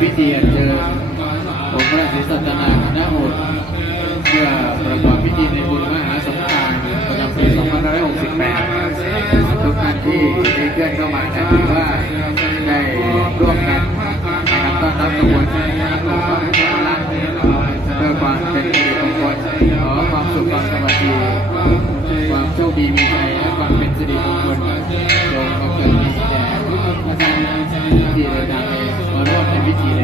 พิธีอัญเชิญองค์พระศรีสัตนาคณะโหดเพื่อประกอบพิธีในบุญมหาสงกรานต์ประจำปี2568ทุกท่านที่ได้เคลื่อนเข้ามาถือว่าได้ร่วมกันนะครับต้อนรับขบวนหลวงพ่อพุทธลักษณ์เพื่อความเป็นสิริมงคลขอความสุขความสวัสดีความโชคดีมีชัยและความเป็นสิริมงคลจงบังเกิดมีแด่ทุกท่านที่เดินทางมาร่วมในพิธีใน